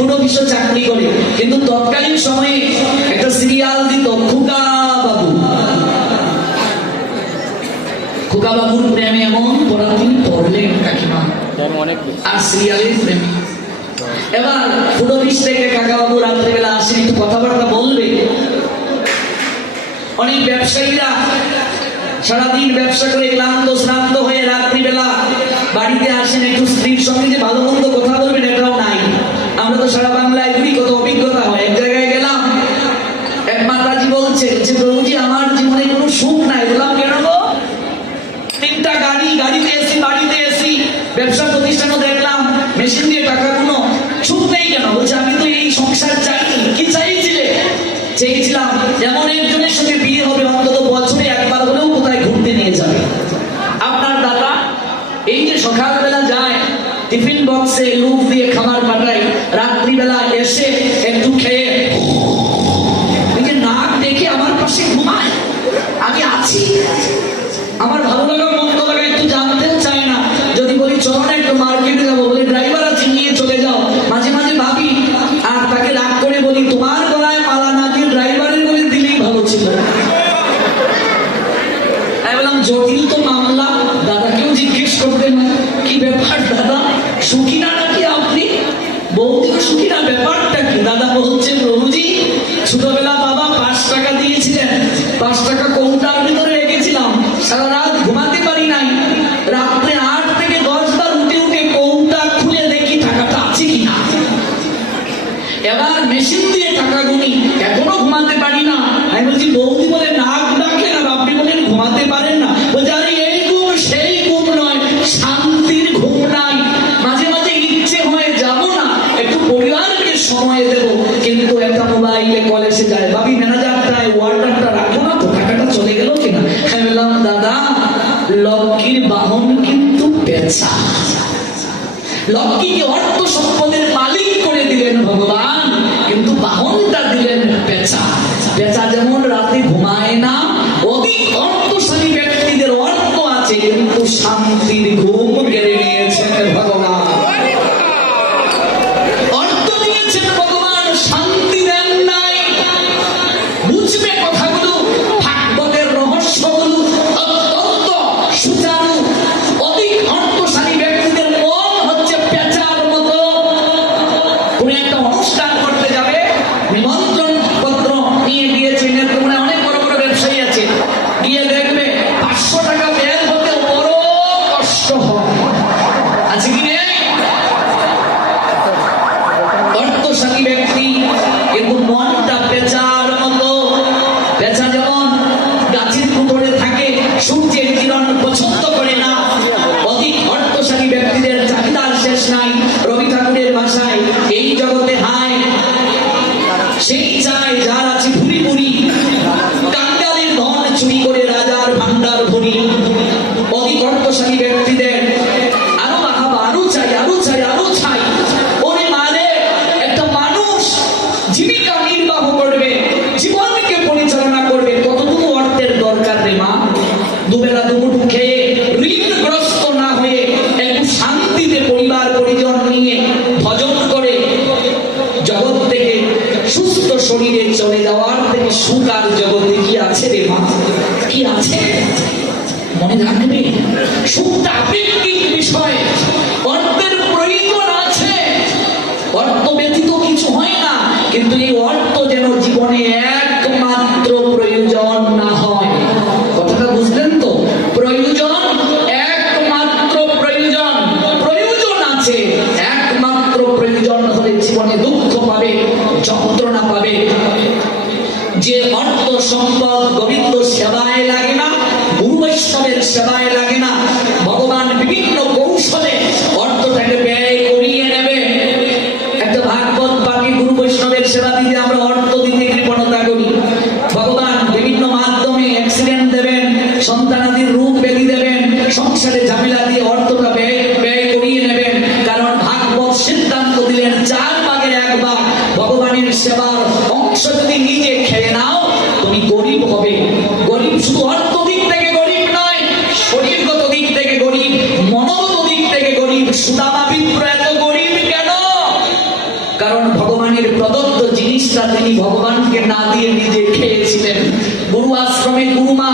Food অফিসে চাকরি করে, কিন্তু তৎকালীন সময়ে একটা সিরিয়াল দিত খোকা বাবু। খোকা বাবুর প্রেমে এমন পড়া তিনি পড়লেন কাকিমা, আর সিরিয়ালের প্রেমে। এবার ফুড অফিস থেকে কাকা বাবু রাত্রিবেলা আসেন, একটু কথাবার্তা বলবে। অনেক ব্যবসায়ীরা সারাদিন ব্যবসা করে ক্লান্ত শ্রান্ত হয়ে রাত্রিবেলা বাড়িতে আসেন, একটু স্ত্রীর সঙ্গে যে ভালো মন্দ কথা বলবেন এটাও নাই। আমরা তো সারা বাংলায় ঘুরি, কত অভিজ্ঞতা হয়। এক জায়গায় গেলাম, এক মাতাজি বলছে যে প্রভুজি আমার জীবনে কোনো সুখ নাই। বললাম কেন গো? 3টা গাড়ি, গাড়িতে এসি, বাড়িতে এসি, ব্যবসা প্রতিষ্ঠানও দেখলাম, মেশিন দিয়ে টাকা গুনো, সুখ নেই কেন? বলছে আমি তো এই সংসার চাইনি। কি চাইছিলে? চেয়েছিলাম এমন একজনের সঙ্গে বিয়ে হবে, অন্তত বছরে একবার হলেও কোথায় ঘুরতে নিয়ে যাবে। আপনার দাদা এই যে সকালবেলা যায়, টিফিন বক্সে লুক দিয়ে খাবার পাঠায়, রাত্রিবেলা এসে একটু খেয়ে নাক দেখে আমার পাশে ঘুমায়। আমি আছি, আমার ভালো লাগা মন্দ লাগা একটু জানতেও চায় না। যদি বলি চলো না একটু মার্কেটে যাবো, বলে ড্রাইভার আছে নিয়ে চলে যাও। মাঝে মাঝে ভাবি, আর তাকে রাগ করে বলি তোমার গলায় মালা না দিয়ে ড্রাইভারের বলে দিলেই ভালো ছিল। আমি বললাম জটিল তো মামলা। দাদাকেও জিজ্ঞেস করতেন কি ব্যাপার দাদা, সুখী না নাকি আপনি? বৌদিও সুখী না, ব্যাপারটা কি? দাদা বলছে প্রভুজি ছোটবেলা বাবা 5 টাকা দিয়েছিলেন, 5 টাকা কৌটার ভিতরে রেখেছিলাম, সারা রাত ঘুমাতে পারি নাই। রাত্রে 8 থেকে 10 বার উঠে উঠে কৌটা খুলে দেখি টাকাটা আছে কিনা। এবার মেশিন দিয়ে টাকা গুনি, এখনো ঘুমাতে পারি না। আমি বলছি বৌদি বলে নাক ডাকেন আর আপনি বলেন ঘুমাতে পারেন না। বলছে আরে এই ঘুম সেই ঘুম নয়, শান্তির ঘুম নাই। মাঝে মাঝে ইচ্ছে হয়ে যাবো না, একটু পরিবারকে সময় দেবো, কিন্তু একটা মোবাইলে কল এসে যায়, ভাবি ম্যানেজারটায় ওয়ার্ডারটা রাখো না তো, টাকাটা চলে গেল কিনা। আমি বললাম দাদা লক্ষ্মীর বাহন কিন্তু পেঁচা। লক্ষ্মীকে অর্থ সম্পদের মালিক করে দিলেন ভগবান, কিন্তু বাহনটা দিলেন পেঁচা। পেঁচা যেমন রাতে ঘুমায় না, অধিক অর্থশালী ব্যক্তিদের অর্থ আছে কিন্তু শান্তির ঘুম কেড়ে নিয়েছেন ভগবান। অর্থ দিয়েছেন ভগবান, শান্তি দেন নাই। বুঝবে কথাগুলো, ভাগবতের রহস্যগুলো অত্যন্ত সুচারু। অধিক অর্থশালী ব্যক্তিদের মন হচ্ছে পেঁচার মতো। কোন একটা অনুষ্ঠান করতে যাবে, নিমন্ত্রণ পত্র নিয়ে গিয়েছেন, তোমরা অনেক বড় বড় ব্যবসায়ী আছে, গিয়ে দেখবে 500 টাকা বের হতে বড় কষ্ট হয়। আছে কি নেই? অর্থশালী ব্যক্তি কিন্তু মনটা পেঁচার মতো। পেঁচা যেমন গাছের কুটরে থাকে, সূর্যের কিরণ পছন্দ করে না। অধিক অর্থশালী ব্যক্তিদের চাহিদার শেষ নাই। রবি ঠাকুরের ভাষায় এই জগতে হায় সেই চায় যার আছে ভুরি ভুরি, কাঙ্গালের ধন চুরি করে রাজার ভান্ডার ভরি। অধিক অর্থশালী ব্যক্তিদের আরো বাহাবা, আরো চাই, আরো চাই, আরো চাই। ওরে মারে, একটা মানুষ জীবিকা নির্বাহ করবে, জীবনকে পরিচালনা করবে, কতটুকু অর্থের দরকার রে মা? দুবেলা দুমুঠো খেয়ে ঋণগ্রস্ত না হয়ে একটু শান্তিতে পরিবার পরিজন নিয়ে ভজন করে জগৎ থেকে সুস্থ শরীরে চলে যাওয়ার থেকে সুখ আর জগতে কি আছে রে মা? কি আছে? মনে রাখবে, সুখটা আপেক্ষিক বিষয়। অর্থের প্রয়োজন আছে, অর্থ ব্যতীত কিছু হয় না, কিন্তু এই অর্থ যেন জীবনে একমাত্র প্রয়োজন না হয়। কথাটা বুঝলেন তো? প্রয়োজন, একমাত্র প্রয়োজন। প্রয়োজন আছে, একমাত্র প্রয়োজন হলে জীবনে দুঃখ পাবে, যন্ত্রণা পাবে। যে অর্থ সম্পদ গোবিন্দ সেবায় লাগে না, গুরু বৈষ্ণবের সেবায় লাগে না, ভগবান বিভিন্ন কৌশলে অর্থটাকে ব্যয় করিয়ে নেবে। একটা ভাগবত পাঠে গুরু বৈষ্ণবের সেবা দিতে আমরা অর্থ দিতে কৃপণতা করি। ভগবান বিভিন্ন মাধ্যমে অ্যাক্সিডেন্ট দেবেন, সন্তানাদির রূপ ব্যাধি দেবেন, সংসারে ঝামেলা দিয়ে অর্থটা ব্যয় করিয়ে নেবেন। কারণ ভাগবত সিদ্ধান্ত দিলেন 4 ভাগের 1 ভাগ ভগবানের সেবার অংশ যদি নিজে খেয়ে নাও, তুমি গরিব হবে। গরিব শুধু অর্থ দিক থেকে গরিব নয়, শরীরগত দিক থেকে গরিব, মনোগত দিক থেকে গরিব। সুদামা বিপ্র এত গরিব কেন? কারণ ভগবানের প্রদত্ত জিনিসটা তিনি ভগবানকে না দিয়ে নিজে খেয়েছিলেন। গুরু আশ্রমে গুরুমা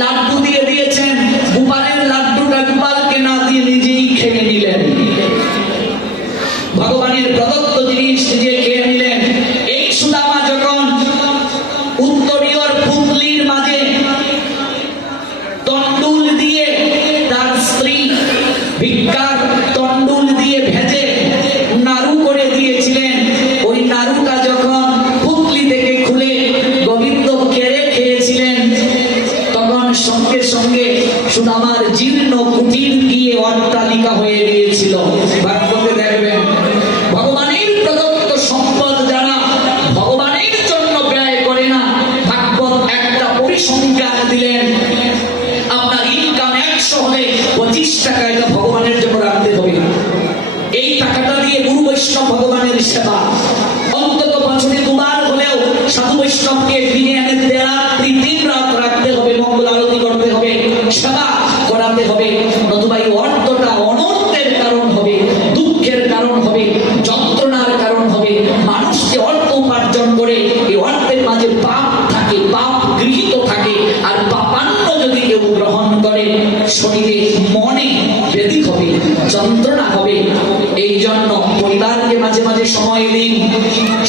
লাড্ডু দিয়ে দিয়েছেন, গোপালের লাড্ডুটা গোপালকে না দিয়ে নিজেই খেয়ে নিলেন। ভগবানের প্রদত্ত জিনিস নিজে খেয়ে নিলেন। এই সুদামা যখন উত্তরীয়র পুতলির মাঝে তন্ডুল দিয়ে তার স্ত্রী ভিক্ষার তন্ডুল দিয়ে ভেজে নাড়ু করে দিয়েছিলেন, ওই নাড়ুটা যখন পুতলি থেকে খুলে গোবিন্দ কেড়ে খেয়েছিলেন, তখন সঙ্গে সঙ্গে সুদামার জীর্ণ কুটির গিয়ে অট্টালিকা হয়ে গিয়েছিল। ভাগবতে দেখবেন ভগবানের প্রদত্ত সম্পদ যারা ভগবানের জন্য ব্যয় করে না, ভাগবত একটা পরিসংখ্যান দিলেন, আপনার ইনকাম 100 হলে 25 টাকা এটা ভগবানের জন্য রাখতে হবে। এই টাকাটা দিয়ে গুরু বৈষ্ণব ভগবানের সেবা অন্তত বছরে 2 বার হলেও সাধু বৈষ্ণবকে দিনে এনে রাত্রি 3 রাত রাখতে হবে, মঙ্গল আরতি করতে হবে, সেবা করাতে হবে, নতুবা এই অর্থটা অনর্থের কারণ হবে, দুঃখের কারণ হবে, যন্ত্রণার কারণ হবে। মানুষ যে অর্থ উপার্জন করে এই অর্থের মাঝে পাপ থাকে, পাপ গৃহীত থাকে, আর পাপান্ন যদি কেউ গ্রহণ করে শরীরে মনে ব্যাধি হবে, যন্ত্রণা হবে। এই জন্য পরিবারকে মাঝে মাঝে সময় দিন,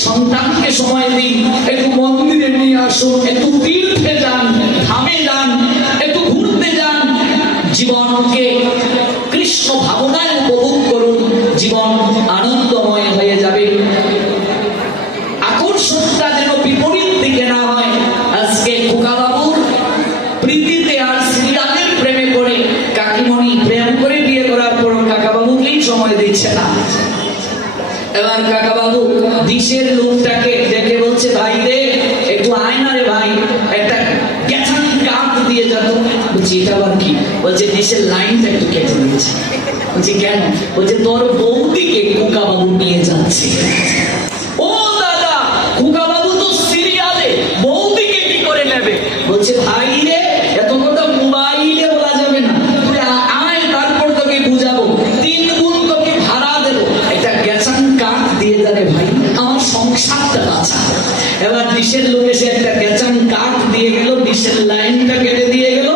সন্তানকে সময় দিন, একটু মন্দিরে নিয়ে আসুন, একটু তীর্থে যান, ধামে যান, একটু ঘুরতে যান, জীবনকে কৃষ্ণ ভাবনায় উপভোগ করুন, জীবন আনন্দময় হয়ে যাবে। আকর্ষণটা যেন বিপরীত দিকে না হয়। আজকে খোকাবাবুর প্রীতিতে আর শ্রীরামের প্রেমে পড়ে কাকিমণি প্রেম করে বিয়ে করার পর কাকাবাবুকেই সময় দিচ্ছে না। এবার কাকাবাবু দিশের লোকটাকে দেখে বলছে, ভাই রে একটু আয় না রে ভাই, একটা গেছান কাঠ দিয়ে যেত। বলছি এটা আবার কি? বলছে দিশের লাইনটা একটু কেটে দিয়েছে। বলছি কেন? বলছে তোর বৌদিকে খোকাবাবু নিয়ে যাচ্ছে। ও দাদা, খোকাবাবু তো সিরিয়ালে, বৌদিকে কি করে নেবে? বলছে ভাই রে এত কথা মোবাইলে বলা যাবে না, তুই আয় তারপর তোকে বুঝাবো, 3 গুণ তোকে ভাড়া দেবো, একটা গেছান কাঠ দিয়ে যাবে ভাই, আমার সংসারটা বাঁচা। এবার ডিশের লোক এসে একটা গেছান কাঠ দিয়ে গেল, ডিশের লাইনটা কেটে দিয়ে গেল।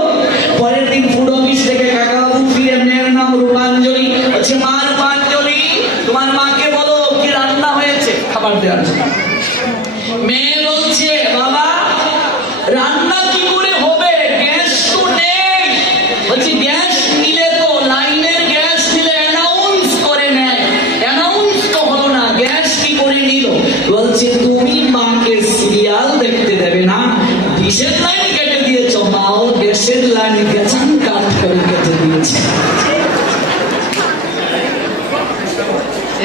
পরের দিন ফুড অফিস থেকে কাকাবাবু ফিরে, মেয়ের নাম রূপাঞ্জলি, বলছে মা রূপাঞ্জলি তোমার মাকে বলো কি রান্না হয়েছে খাবার দেওয়ার জন্য। মেয়ে বলছে বাবা রান্না কি করে হবে, গ্যাস তো নেই। বলছি গ্যাস নিলে তো লাইনের গ্যাস নিলে অ্যানাউন্স করে নেয়, অ্যানাউন্স তো হলো না, গ্যাস কি করে নিল? বলছে তুমি মাকে সিরিয়াল দেখতে দেবে না, ডিশের লাইন কেটে দিয়েছ, মাও গ্যাসের লাইন গেছান কাট করে কেটে দিয়েছে।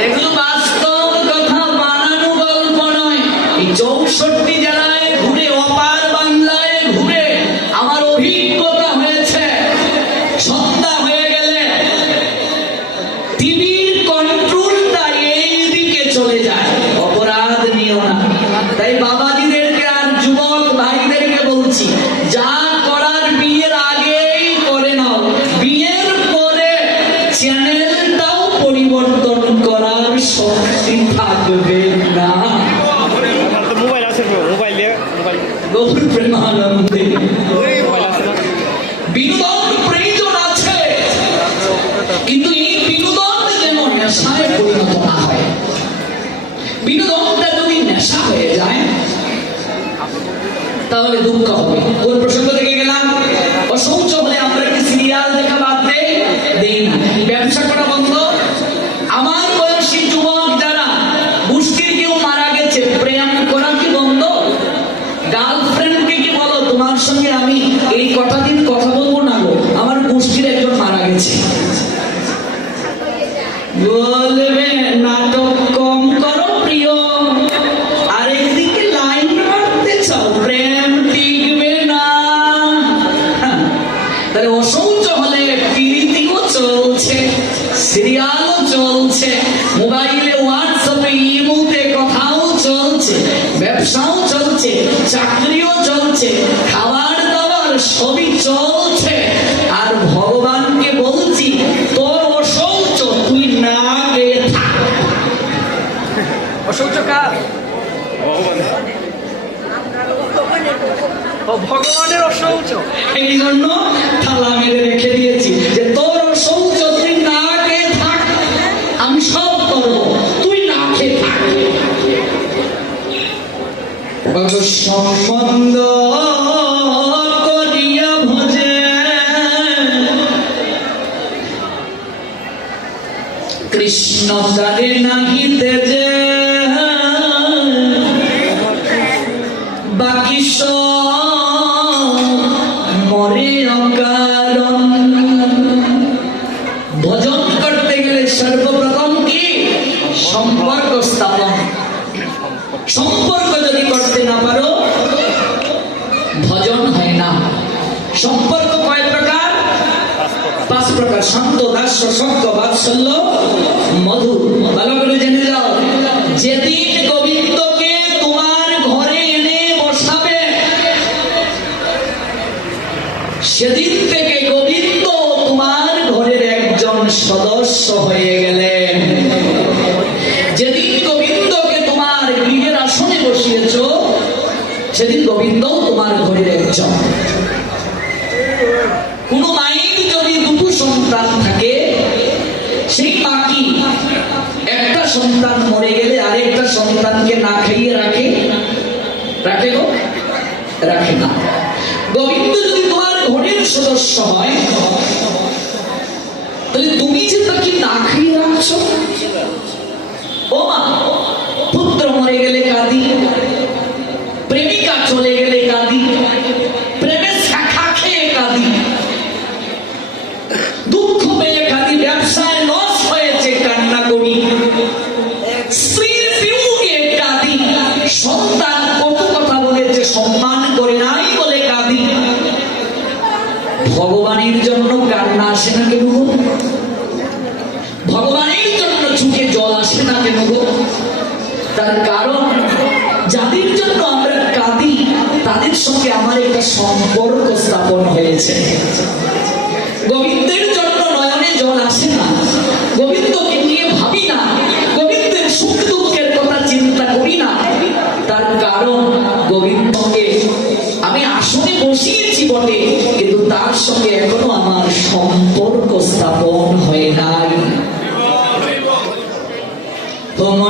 এগুলো বাস্তব কথা, বানানো গল্প নয়। এই 64 জেলায় ঘুরে, অপার বাংলায় ঘুরে আমার অভিজ্ঞতা হয়েছে। সন্ধ্যা হয়ে গেলে টিভির কন্ট্রোলটা এই দিকে চলে যায়, অপরাধ নিও না। তাই বাবাজিদেরকে আর যুবক ভাইদেরকে বলছি, যা করার বিয়ের আগেই করে নাও, বিয়ের পরে চ্যানেলটাও পরিবর্তন করার শক্তি থাকবে না। মোবাইল আছে, মোবাইল দিয়ে মোবাইল গৌর প্রেমানন্দে বিনোদন প্রয়োজন আছে, কিন্তু এই বিনোদন যেন নেশায় পরিণত না হয়। বিনোদনটা যদি নেশা হয়ে যায় তাহলে দুঃখ হবে। কোন প্রসঙ্গ থেকে গেলাম? অসৌচ হলে আমরা কি সিরিয়াল দেখা বাদ দেই না? ব্যবসা করা বন্ধ। আমার বয়সী যুবক যারা গোষ্ঠীর কেউ মারা গেছে, প্রেম করা কি বন্ধ? গার্লফ্রেন্ডকে কি বলো তোমার সঙ্গে আমি এই কটা দিন কথা বলবো না গো, আমার গোষ্ঠীর একজন মারা গেছে। বলবে নাটক কম করো প্রিয়, আরেকদিকে লাইন মারতে চাও, প্রেম টিকবে না। তাহলে অসৌচ হলে প্রীতিও চলছে, সিরিয়ালও চলছে, মোবাইলে হোয়াটসঅ্যাপে ইমোতে কথাও চলছে, ব্যবসাও চলছে, চাকরিও চলছে, খাবার দাবার সবই চলছে। আর ভগবানকে বলছি তোর অসৌচ তুই না গিয়ে থাক। শৌচ কার? ভগবান ও ভগবানের অশৌচ। এই জন্য থালা মেরে রেখে দিয়েছি যে তোর শৌচ তুই না খেয়ে থাক, আমি সব করবো, তুই না খেয়ে থাক। সম্বন্ধ করিয়া ভজে কৃষ্ণ তারে নাহি তেজে বাকি মরে অকারণ। ভজন করতে গেলে সর্বপ্রথম কি সম্পর্ক স্থাপন। সম্পর্ক যদি করতে না পারো ভজন হয় না। সম্পর্ক কয় প্রকার? 5 প্রকার। শান্ত, দাস্য, সখ্য, বাৎসল্য, মধুর। ভালো করে জেনে যাও, যেদিন গোবিন্দকে তোমার ঘরে এনে বসাবে সেদিন থেকে গোবিন্দ তোমার ঘরের একজন সদস্য হয়ে গেলেন। যেদিন গোবিন্দকে তোমার গৃহের আসনে বসিয়েছ সেদিন গোবিন্দ তোমার ঘরের একজন। কোন মায়ের যদি 2 সন্তান থাকে, সেই মা কি একটা সন্তান মরে গেলে আরেকটা সন্তানকে না খাইয়ে রাখে? রাখে গো? রাখে না। গোবিন্দ যদি তোমার ঘরের সদস্য হয় তাহলে তুমি যে তাকে না খাইয়ে রাখছো। ও মা, পুত্র মরে গেলে কাঁদি, প্রেমিকা চলে গেলে কাঁদি, প্রেমের শাখা খেয়ে কাঁদি, দুঃখ পেয়ে কাঁদি, ব্যবসায় লস হয়েছে কান্না করি, স্ত্রীর বিয়োগে কাঁদি, সন্তান কত কথা বলেছে সম্মান করে নাই বলে কাঁদি। ভগবানের জন্য কান্না আসে না কেন? ভগবানের জন্য চোখে জল আসে না কেন? তার কারণ যাদের জন্য আমরা কাঁদি তাদের সঙ্গে আমার একটা সম্পর্ক স্থাপন হয়েছে। গোবিন্দের জন্য নয়নে জল আসে না, গোবিন্দকে নিয়ে ভাবি না, গোবিন্দের সুখ দুঃখের কথা চিন্তা করি না। তার কারণ গোবিন্দকে আমি আসনে বসিয়েছি বটে, কিন্তু তার সঙ্গে এখনো আমার সম্পর্ক স্থাপন হয় নাই। তোমার